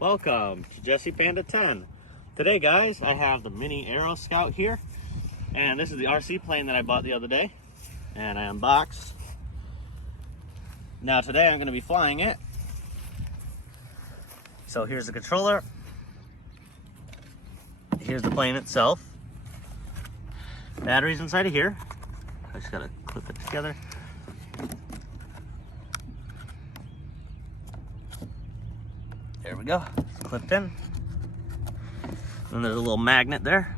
Welcome to Jesse Panda 10. Today, guys, I have the mini Aeroscout here, and this is the RC plane that I bought the other day, and I unboxed. Now today I'm going to be flying it. So here's the controller. Here's the plane itself. Batteries inside of here. I just gotta clip it together. There we go, it's clipped in. And there's a little magnet there,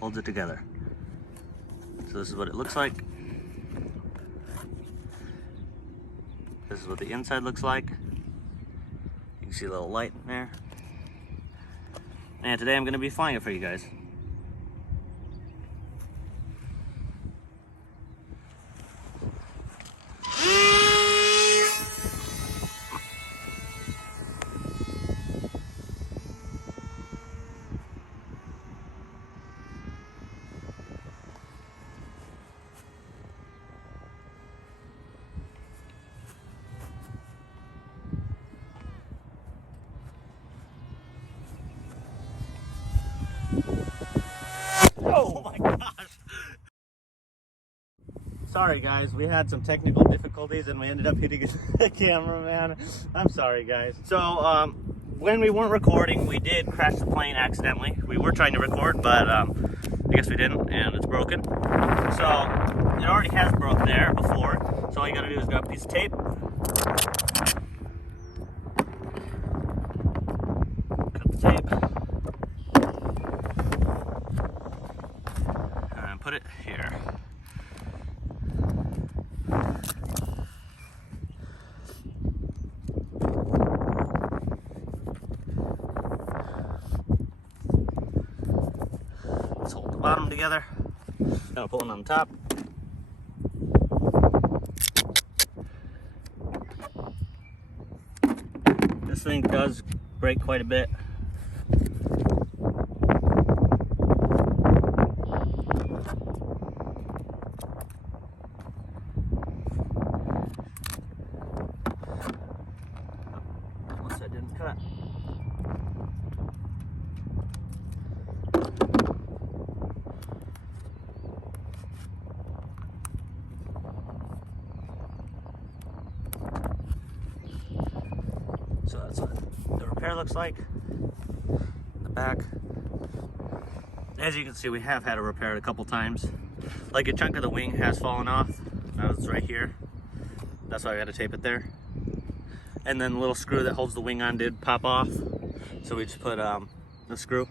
holds it together. So this is what it looks like. This is what the inside looks like. You can see a little light in there. And today I'm gonna be flying it for you guys. Oh my gosh! Sorry guys, we had some technical difficulties and we ended up hitting the camera, man. I'm sorry guys. So when we weren't recording, we did crash the plane accidentally. We were trying to record, but I guess we didn't, and it's broken. So it already has broke there before. So all you gotta do is grab a piece of tape. Cut the tape. Put it here. Let's hold the bottom together. Now put one on top. This thing does break quite a bit. Cut. So that's what the repair looks like in the back. As you can see, we have had it repaired a couple times. Like a chunk of the wing has fallen off. Now it's right here. That's why we had to tape it there. And then the little screw that holds the wing on did pop off, so we just put the screw.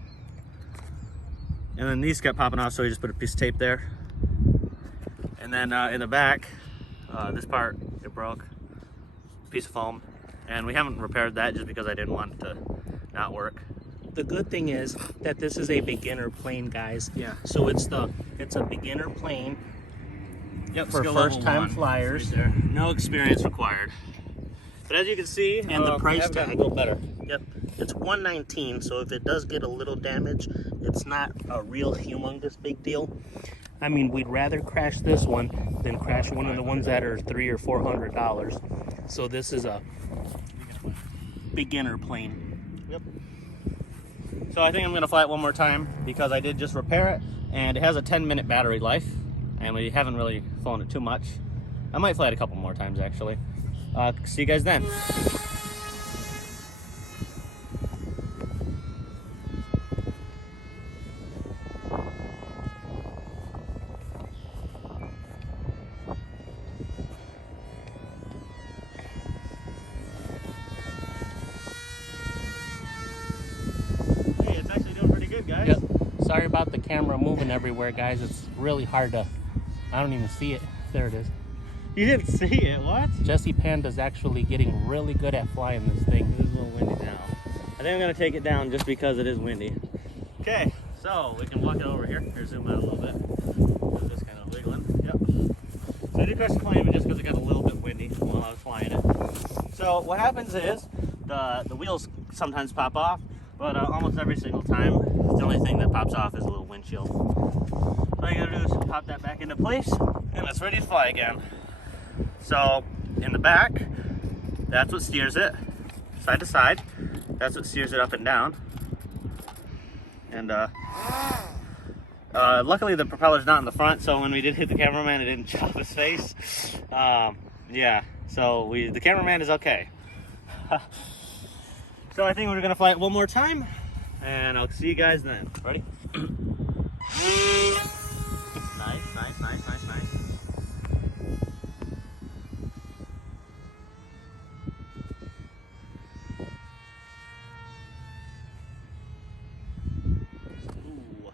And then these kept popping off, so we just put a piece of tape there. And then in the back, this part, it broke, piece of foam. And we haven't repaired that just because I didn't want it to not work. The good thing is that this is a beginner plane, guys. Yeah. So it's a beginner plane. Yep, for first-time flyers. Right there. No experience required. But as you can see, and the price tag, a little better. Yep, it's $119. So if it does get a little damage, it's not a real humongous big deal. I mean, we'd rather crash this one than crash one of the ones that are $300 or $400. So this is a beginner plane. Yep. So I think I'm gonna fly it one more time because I did just repair it, and it has a 10-minute battery life, and we haven't really flown it too much. I might fly it a couple more times actually. See you guys then. Hey, it's actually doing pretty good, guys. Yep. Sorry about the camera moving everywhere, guys. It's really hard to, I don't even see it. There it is. You didn't see it, what? Jesse Panda's actually getting really good at flying this thing. It is a little windy now. I think I'm gonna take it down just because it is windy. Okay, so we can walk it over here. Here, zoom out a little bit. It's just kind of wiggling. Yep. So I did crash the plane just because it got a little bit windy while I was flying it. So what happens is the wheels sometimes pop off, but almost every single time, the only thing that pops off is a little windshield. So all you gotta do is pop that back into place, and it's ready to fly again. So in the back, that's what steers it. side to side. That's what steers it up and down. And luckily the propeller's not in the front, so when we did hit the cameraman, it didn't chop his face. Yeah, so the cameraman is okay. So I think we're gonna fly it one more time, and I'll see you guys then. Ready? Nice, nice, nice, nice, nice. Ooh.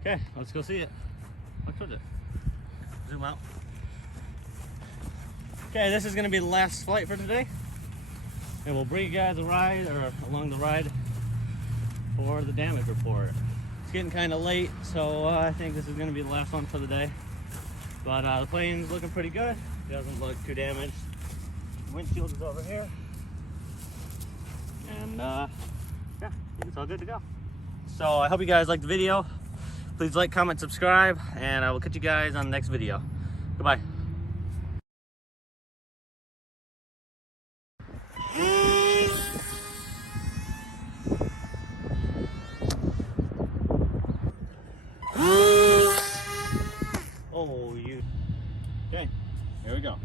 Okay, let's go see it. Look towards it. Zoom out. Okay, this is gonna be the last flight for today. And we'll bring you guys a ride, or along the ride, for the damage report. It's getting kind of late, so I think this is going to be the last one for the day. But the plane's looking pretty good. It doesn't look too damaged. Windshield is over here. And yeah, I think it's all good to go. So I hope you guys liked the video. Please like, comment, subscribe, and I will catch you guys on the next video. Goodbye. Oh, you. Okay, here we go.